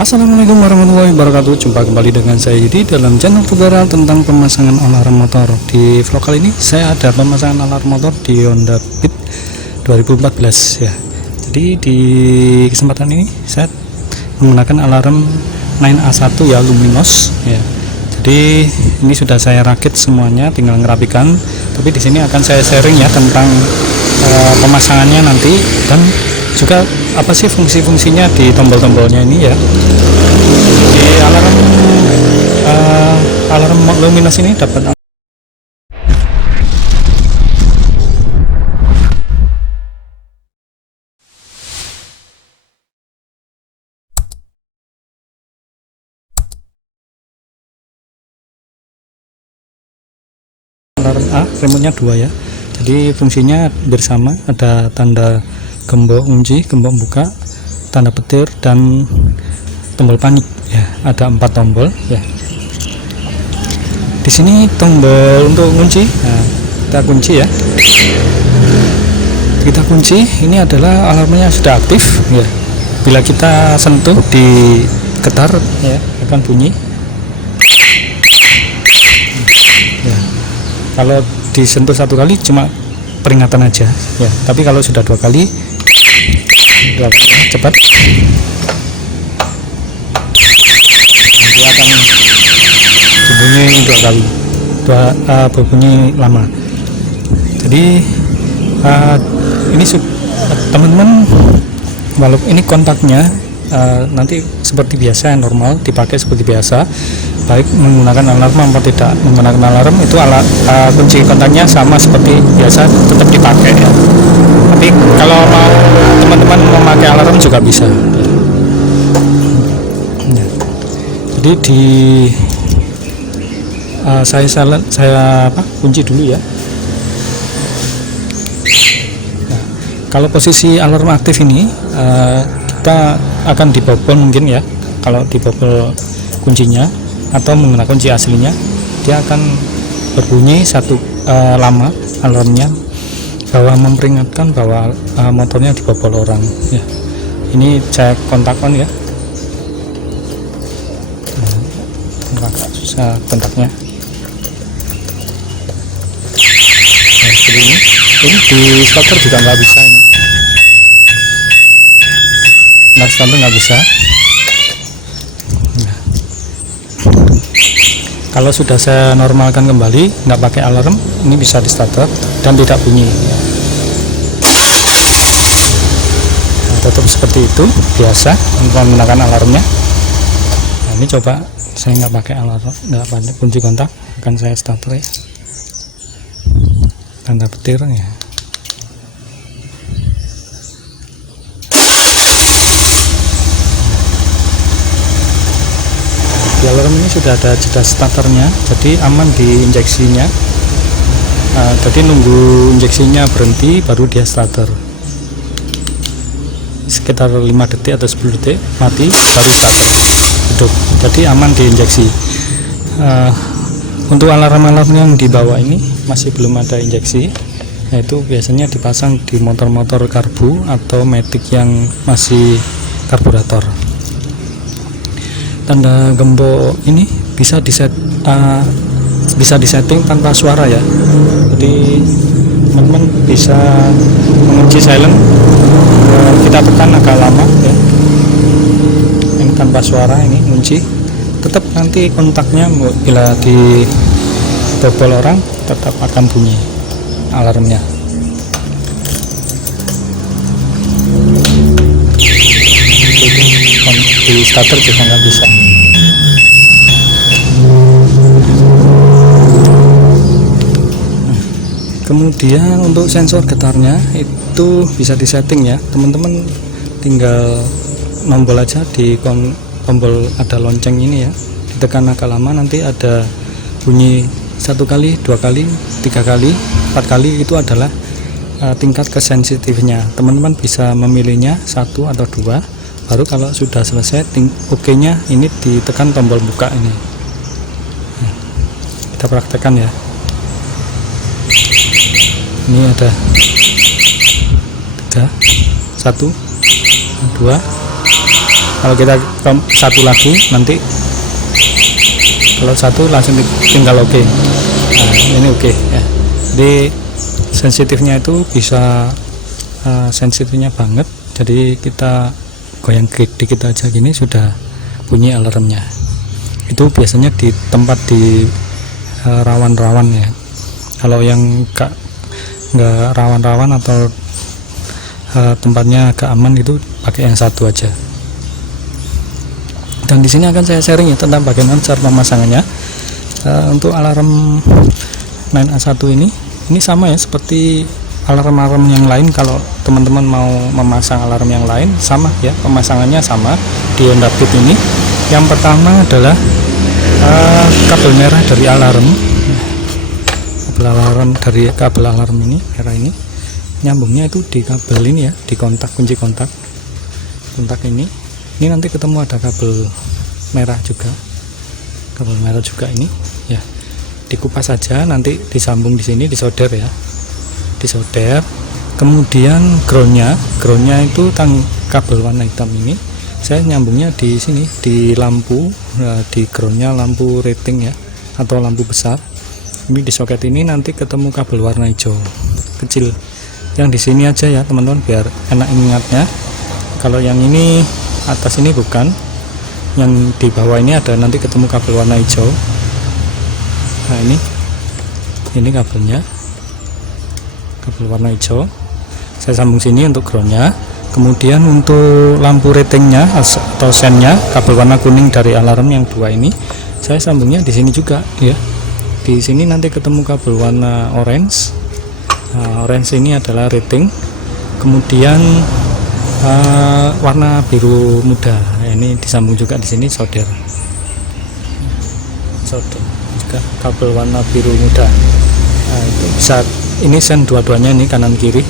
Assalamualaikum warahmatullahi wabarakatuh. Jumpa kembali dengan saya Yudi dalam channel tutorial tentang pemasangan alarm motor. Di vlog kali ini saya ada pemasangan alarm motor di Honda Beat 2014 ya. Jadi di kesempatan ini saya menggunakan alarm 9A1 ya, luminos ya. Jadi ini sudah saya rakit semuanya, tinggal ngerapikan. Tapi di sini akan saya sharing ya tentang pemasangannya nanti, dan juga apa sih fungsi-fungsinya di tombol-tombolnya ini ya. Di alarm luminos ini dapat alarm A, remote-nya 2 ya. Jadi fungsinya bersama, ada tanda gembok kunci, gembok buka, tanda petir, dan tombol panik ya. Ada 4 tombol ya. Di sini tombol untuk kunci. Nah, kita kunci ya. Kita kunci. Ini adalah alarmnya sudah aktif ya. Bila kita sentuh di getar ya, akan bunyi. Ya. Kalau disentuh 1 kali cuma peringatan aja ya. Tapi kalau sudah 2 kali ya, cepat, dia akan berbunyi 2 kali, berbunyi lama. Jadi ini teman-teman, walaupun ini kontaknya nanti seperti biasa, normal dipakai seperti biasa, baik menggunakan alarm atau tidak menggunakan alarm, itu kunci kontaknya sama seperti biasa, tetap dipakai ya. Tapi kalau mau teman-teman memakai alarm juga bisa ya. Jadi di saya kunci dulu ya. Nah, kalau posisi alarm aktif ini kita akan dibobol mungkin ya. Kalau dibobol kuncinya atau menggunakan kunci aslinya, dia akan berbunyi lama alarmnya, bahwa memperingatkan bahwa motornya dibobol orang ya. Ini saya kontak on ya. Agak susah kontaknya. Nah, seperti ini di starter juga nggak bisa ini. Nah, starter nggak bisa. Nah, kalau sudah saya normalkan kembali, nggak pakai alarm, ini bisa di starter dan tidak bunyi. Nah, tetap seperti itu biasa untuk menggunakan alarmnya. Nah, ini coba saya nggak pakai alarm, nggak pakai kunci kontak, akan saya starter ya. Tanda petir ya. Di alarm ini sudah ada jeda starternya, jadi aman di injeksinya. Jadi nunggu injeksinya berhenti baru dia starter, sekitar 5 detik atau 10 detik mati baru starter hidup. Jadi aman di injeksi. Untuk alarm-alarm yang di bawah ini masih belum ada injeksi, yaitu biasanya dipasang di motor-motor karbu atau matic yang masih karburator. Tanda gembok ini bisa disetting tanpa suara ya. Jadi teman-teman bisa mengunci silent, kita tekan agak lama ya. Ini tanpa suara, ini kunci. Tetap nanti kontaknya bila dibobol orang tetap akan bunyi alarmnya. Di starter juga nggak bisa. Kemudian untuk sensor getarnya itu bisa disetting ya teman-teman, tinggal nombol aja di tombol, ada lonceng ini ya, ditekan agak lama, nanti ada bunyi 1 kali, 2 kali, 3 kali, 4 kali. Itu adalah tingkat kesensitifnya. Teman-teman bisa memilihnya 1 atau 2. Baru kalau sudah selesai, oke nya ini ditekan tombol buka ini. Nah, kita praktekkan ya. Ini ada 3, 1, 2, Kalau kita satu lagi nanti, kalau satu langsung tinggal oke. Nah ini oke ya. Jadi sensitifnya itu bisa sensitifnya banget, jadi kita goyang dikit aja gini sudah bunyi alarmnya. Itu biasanya di tempat di rawan-rawan ya. Kalau yang nggak rawan-rawan atau tempatnya agak aman itu pakai yang satu aja. Dan di sini akan saya sharing ya tentang bagaimana cara pemasangannya. Untuk alarm 9A1 ini sama ya seperti alarm-alarm yang lain. Kalau teman-teman mau memasang alarm yang lain sama ya, pemasangannya sama di Honda Beat ini. Yang pertama adalah kabel merah dari alarm, kabel alarm ini merah ini nyambungnya itu di kabel ini ya, di kontak, kunci kontak ini nanti ketemu ada kabel merah juga, ini ya, dikupas saja, nanti disambung di sini, disolder ya, kemudian groundnya itu kabel warna hitam ini saya nyambungnya di sini, di lampu, di groundnya lampu rating ya, atau lampu besar. Ini di soket ini nanti ketemu kabel warna hijau kecil yang di sini aja ya teman-teman, biar enak ingatnya. Kalau yang ini atas ini bukan, yang di bawah ini ada nanti ketemu kabel warna hijau. Nah ini kabelnya, kabel warna hijau saya sambung sini untuk groundnya. Kemudian untuk lampu ratingnya atau sennya, kabel warna kuning dari alarm yang dua ini saya sambungnya di sini juga ya. Di sini nanti ketemu kabel warna orange. Nah, orange ini adalah rating. Kemudian warna biru muda. Nah, ini disambung juga di sini, solder juga kabel warna biru muda. Nah, itu bisa, ini sen dua-duanya ini kanan kiri.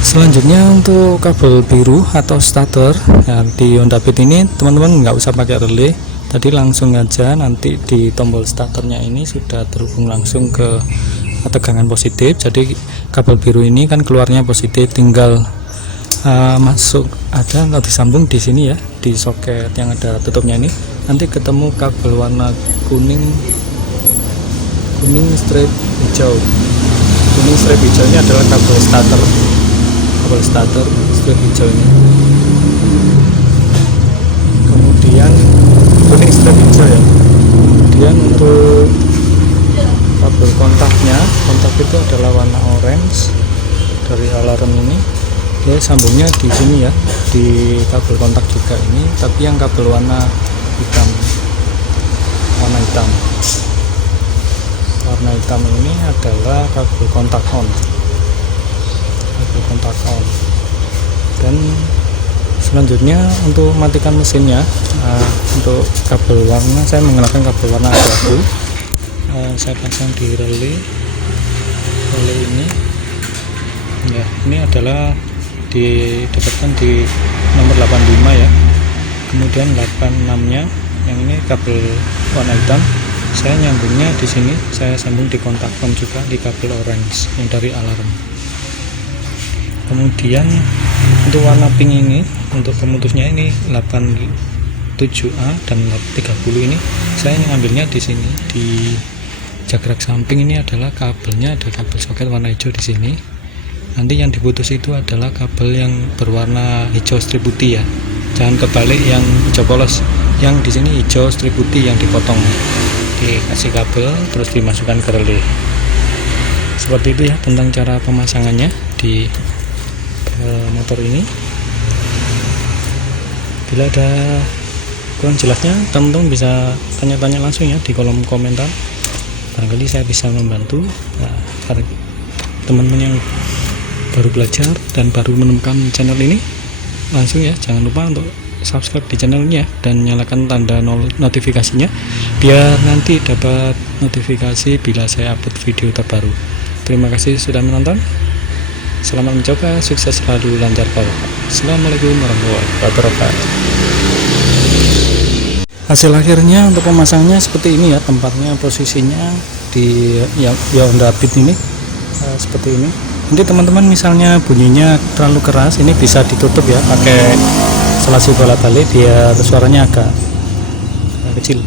Selanjutnya untuk kabel biru atau starter ya, di Honda Beat ini teman-teman nggak usah pakai relay, tadi langsung aja nanti di tombol starternya ini sudah terhubung langsung ke tegangan positif. Jadi kabel biru ini kan keluarnya positif, tinggal masuk aja atau disambung di sini ya, di soket yang ada tutupnya ini. Nanti ketemu kabel warna kuning strip hijau. Kuning strip hijau ini adalah kabel starter strip hijau ini. Kemudian kuning strip hijau ya. Kemudian untuk kabel kontaknya, kontak itu adalah warna orange dari alarm ini. Dia sambungnya di sini ya, di kabel kontak juga ini, tapi yang kabel warna hitam. Warna hitam ini adalah kabel kontak on. Dan selanjutnya untuk matikan mesinnya, untuk kabel warna saya menggunakan kabel warna abu-abu. Saya pasang di relay ini ya, ini adalah didapatkan di nomor 85 ya. Kemudian 86 nya yang ini kabel warna hitam, saya nyambungnya di sini, saya sambung di kontak on juga di kabel orange yang dari alarm. Kemudian untuk warna pink ini, untuk pemutusnya ini 87A dan 30 ini saya ngambilnya di sini, di jagrak samping ini adalah kabelnya, ada kabel soket warna hijau di sini. Nanti yang diputus itu adalah kabel yang berwarna hijau strip putih ya, jangan kebalik yang hijau polos, yang di sini hijau strip putih yang dipotong, dikasih kabel terus dimasukkan ke relay. Seperti itu ya tentang cara pemasangannya di motor ini. Bila ada kurang jelasnya, teman-teman bisa tanya-tanya langsung ya di kolom komentar, barangkali saya bisa membantu. Nah, para teman-teman yang baru belajar dan baru menemukan channel ini, langsung ya jangan lupa untuk subscribe di channelnya dan nyalakan tanda notifikasinya biar nanti dapat notifikasi bila saya upload video terbaru. Terima kasih sudah menonton. Selamat mencoba, sukses selalu, lancar barokah. Assalamualaikum warahmatullahi wabarakatuh. Hasil akhirnya untuk pemasangannya seperti ini ya, tempatnya, posisinya di ya Honda Beat ini seperti ini. Nanti teman-teman misalnya bunyinya terlalu keras, ini bisa ditutup ya pakai instalasi bolak balik biar suaranya agak kecil.